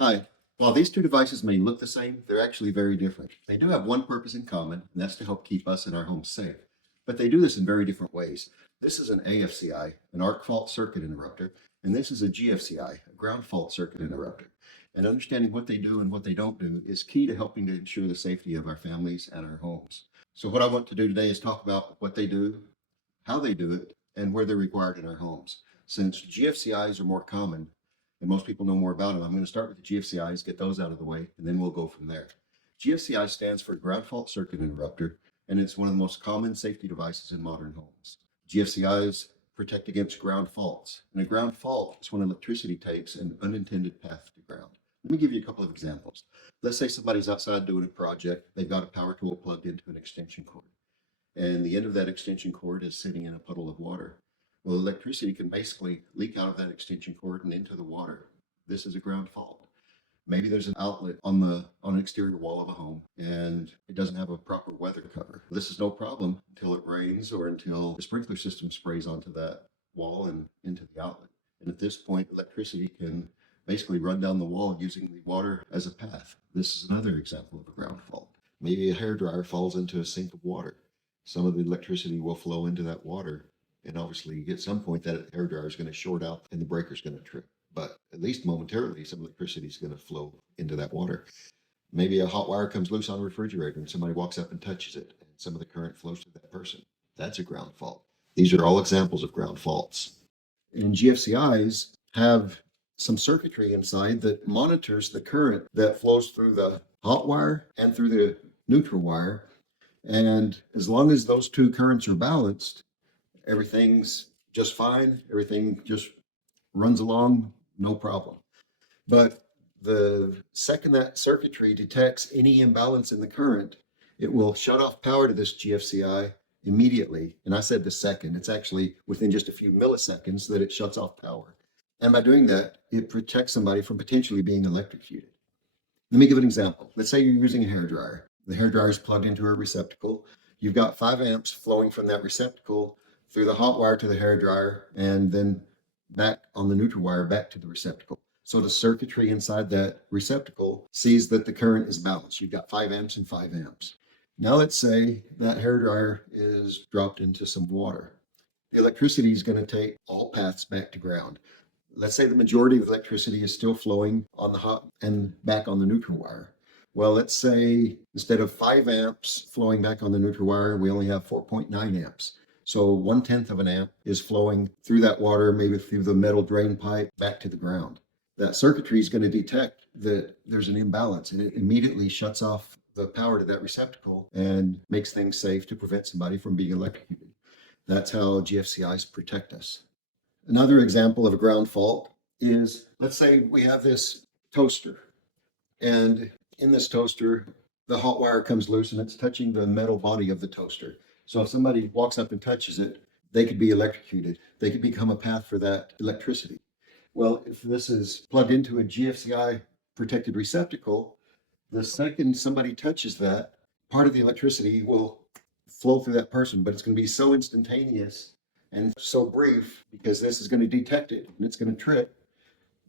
Hi. While these two devices may look the same, they're actually very different. They do have one purpose in common, and that's to help keep us and our homes safe. But they do this in very different ways. This is an AFCI, an arc fault circuit interrupter, and this is a GFCI, a ground fault circuit interrupter. And understanding what they do and what they don't do is key to helping to ensure the safety of our families and our homes. So what I want to do today is talk about what they do, how they do it, and where they're required in our homes. Since GFCIs are more common, and most people know more about it, I'm going to start with the GFCIs, get those out of the way, and then we'll go from there. GFCI stands for ground fault circuit interrupter, and it's one of the most common safety devices in modern homes. GFCIs protect against ground faults, and a ground fault is when electricity takes an unintended path to ground. Let me give you a couple of examples. Let's say somebody's outside doing a project, they've got a power tool plugged into an extension cord, and the end of that extension cord is sitting in a puddle of water. Well, electricity can basically leak out of that extension cord and into the water. This is a ground fault. Maybe there's an outlet on an exterior wall of a home and it doesn't have a proper weather cover. This is no problem until it rains or until the sprinkler system sprays onto that wall and into the outlet. And at this point, electricity can basically run down the wall using the water as a path. This is another example of a ground fault. Maybe a hairdryer falls into a sink of water. Some of the electricity will flow into that water. And obviously, at some point, that hairdryer is going to short out and the breaker's going to trip. But at least momentarily, some electricity is going to flow into that water. Maybe a hot wire comes loose on a refrigerator and somebody walks up and touches it, and some of the current flows to that person. That's a ground fault. These are all examples of ground faults. And GFCIs have some circuitry inside that monitors the current that flows through the hot wire and through the neutral wire. And as long as those two currents are balanced, everything's just fine. Everything just runs along, no problem. But the second that circuitry detects any imbalance in the current, it will shut off power to this GFCI immediately. And I said the second, it's actually within just a few milliseconds that it shuts off power. And by doing that, it protects somebody from potentially being electrocuted. Let me give an example. Let's say you're using a hairdryer. The hairdryer is plugged into a receptacle. You've got 5 amps flowing from that receptacle through the hot wire to the hairdryer, and then back on the neutral wire back to the receptacle. So the circuitry inside that receptacle sees that the current is balanced. You've got 5 amps and 5 amps. Now let's say that hairdryer is dropped into some water. The electricity is going to take all paths back to ground. Let's say the majority of electricity is still flowing on the hot and back on the neutral wire. Well, let's say instead of 5 amps flowing back on the neutral wire, we only have 4.9 amps. So 1/10 of an amp is flowing through that water, maybe through the metal drain pipe back to the ground. That circuitry is going to detect that there's an imbalance, and it immediately shuts off the power to that receptacle and makes things safe to prevent somebody from being electrocuted. That's how GFCIs protect us. Another example of a ground fault is, let's say we have this toaster, and in this toaster, the hot wire comes loose and it's touching the metal body of the toaster. So if somebody walks up and touches it, they could be electrocuted. They could become a path for that electricity. Well, if this is plugged into a GFCI protected receptacle, the second somebody touches that, part of the electricity will flow through that person, but it's going to be so instantaneous and so brief because this is going to detect it and it's going to trip.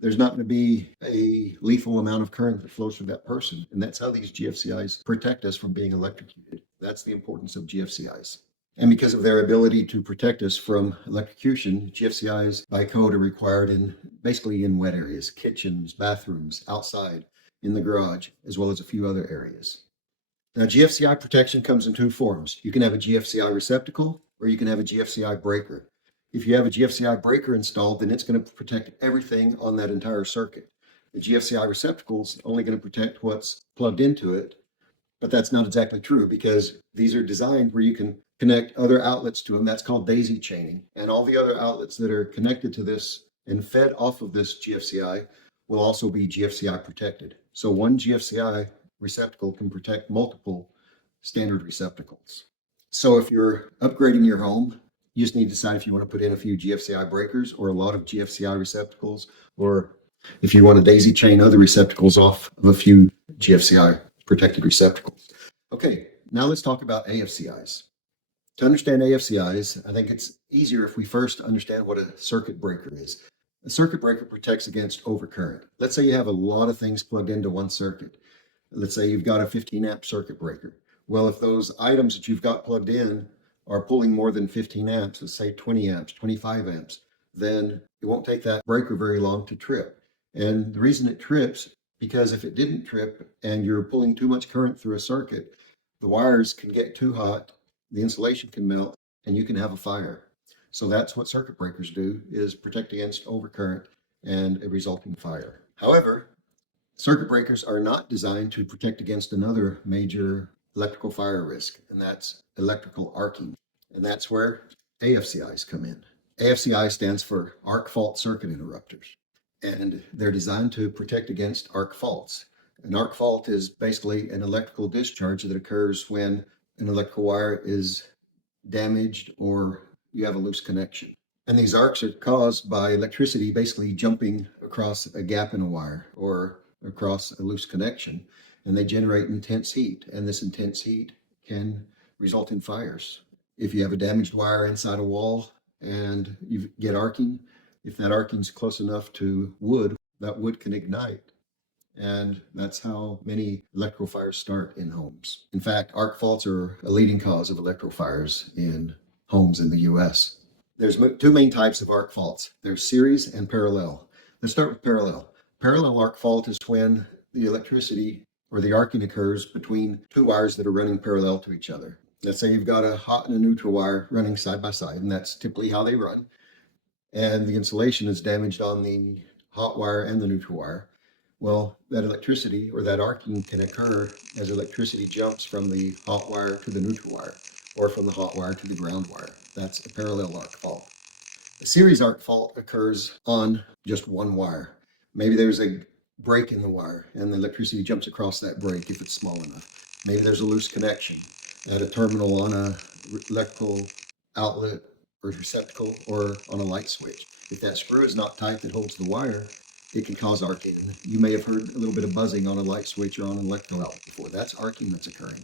There's not going to be a lethal amount of current that flows through that person. And that's how these GFCIs protect us from being electrocuted. That's the importance of GFCIs. And because of their ability to protect us from electrocution, GFCIs by code are required basically in wet areas, kitchens, bathrooms, outside, in the garage, as well as a few other areas. Now, GFCI protection comes in two forms. You can have a GFCI receptacle or you can have a GFCI breaker. If you have a GFCI breaker installed, then it's going to protect everything on that entire circuit. The GFCI receptacle is only going to protect what's plugged into it, but that's not exactly true because these are designed where you can connect other outlets to them. That's called daisy chaining. And all the other outlets that are connected to this and fed off of this GFCI will also be GFCI protected. So one GFCI receptacle can protect multiple standard receptacles. So if you're upgrading your home, you just need to decide if you want to put in a few GFCI breakers or a lot of GFCI receptacles, or if you want to daisy chain other receptacles off of a few GFCI protected receptacles. Okay, now let's talk about AFCIs. To understand AFCIs, I think it's easier if we first understand what a circuit breaker is. A circuit breaker protects against overcurrent. Let's say you have a lot of things plugged into one circuit. Let's say you've got a 15 amp circuit breaker. Well, if those items that you've got plugged in are pulling more than 15 amps, let's say 20 amps, 25 amps, then it won't take that breaker very long to trip. And the reason it trips, because if it didn't trip and you're pulling too much current through a circuit, the wires can get too hot, the insulation can melt, and you can have a fire. So that's what circuit breakers do, is protect against overcurrent and a resulting fire. However, circuit breakers are not designed to protect against another major electrical fire risk, and that's electrical arcing. And that's where AFCIs come in. AFCI stands for arc fault circuit interrupters, and they're designed to protect against arc faults. An arc fault is basically an electrical discharge that occurs when an electrical wire is damaged or you have a loose connection. And these arcs are caused by electricity basically jumping across a gap in a wire or across a loose connection, and they generate intense heat. And this intense heat can result in fires. If you have a damaged wire inside a wall and you get arcing, if that arcing is close enough to wood, that wood can ignite. And that's how many electrical fires start in homes. In fact, arc faults are a leading cause of electrical fires in homes in the US. There's two main types of arc faults. There's series and parallel. Let's start with parallel. Parallel arc fault is when the electricity or the arcing occurs between two wires that are running parallel to each other. Let's say you've got a hot and a neutral wire running side by side, and that's typically how they run. And the insulation is damaged on the hot wire and the neutral wire. Well, that electricity or that arcing can occur as electricity jumps from the hot wire to the neutral wire, or from the hot wire to the ground wire. That's a parallel arc fault. A series arc fault occurs on just one wire. Maybe there's a break in the wire and the electricity jumps across that break if it's small enough. Maybe there's a loose connection at a terminal on a electrical outlet or receptacle or on a light switch. If that screw is not tight that holds the wire, it can cause arcing. You may have heard a little bit of buzzing on a light switch or on an electrical outlet before. That's arcing that's occurring.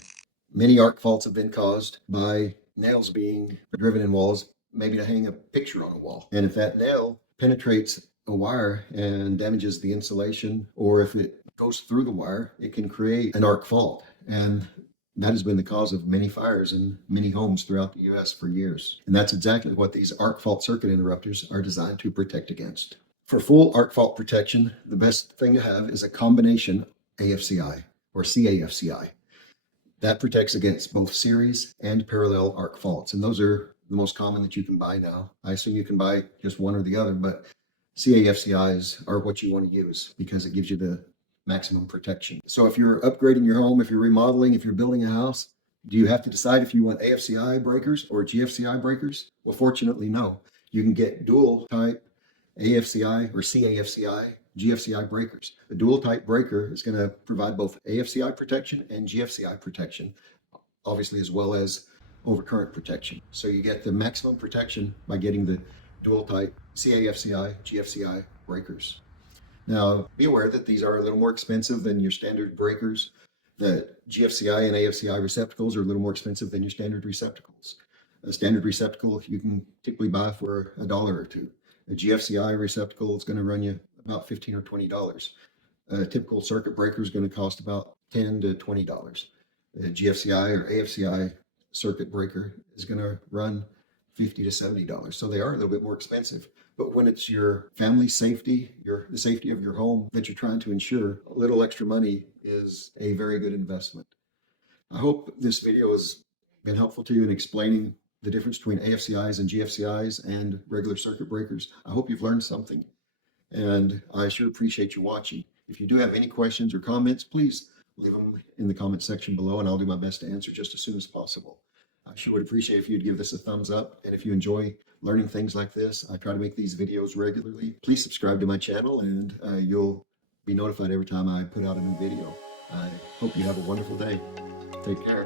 Many arc faults have been caused by nails being driven in walls, maybe to hang a picture on a wall. And if that nail penetrates a wire and damages the insulation, or if it goes through the wire, it can create an arc fault. And that has been the cause of many fires in many homes throughout the US for years. And that's exactly what these arc fault circuit interrupters are designed to protect against. For full arc fault protection, the best thing to have is a combination AFCI or CAFCI. That protects against both series and parallel arc faults. And those are the most common that you can buy now. I assume you can buy just one or the other, but CAFCIs are what you want to use because it gives you the maximum protection. So if you're upgrading your home, if you're remodeling, if you're building a house, do you have to decide if you want AFCI breakers or GFCI breakers? Well, fortunately, no. You can get dual type AFCI or CAFCI GFCI breakers. A dual type breaker is going to provide both AFCI protection and GFCI protection, obviously, as well as overcurrent protection. So you get the maximum protection by getting the dual type CAFCI GFCI breakers. Now, be aware that these are a little more expensive than your standard breakers. The GFCI and AFCI receptacles are a little more expensive than your standard receptacles. A standard receptacle you can typically buy for $1 or $2. A GFCI receptacle is going to run you about $15 or $20. A typical circuit breaker is going to cost about $10 to $20. A GFCI or AFCI circuit breaker is going to run $50 to $70. So they are a little bit more expensive. But when it's your family safety, the safety of your home that you're trying to ensure, a little extra money is a very good investment. I hope this video has been helpful to you in explaining the difference between AFCIs and GFCIs and regular circuit breakers. I hope you've learned something, and I sure appreciate you watching. If you do have any questions or comments, please leave them in the comment section below, and I'll do my best to answer just as soon as possible. I sure would appreciate if you'd give this a thumbs up, and if you enjoy learning things like this, I try to make these videos regularly. Please subscribe to my channel, and you'll be notified every time I put out a new video. I hope you have a wonderful day. Take care.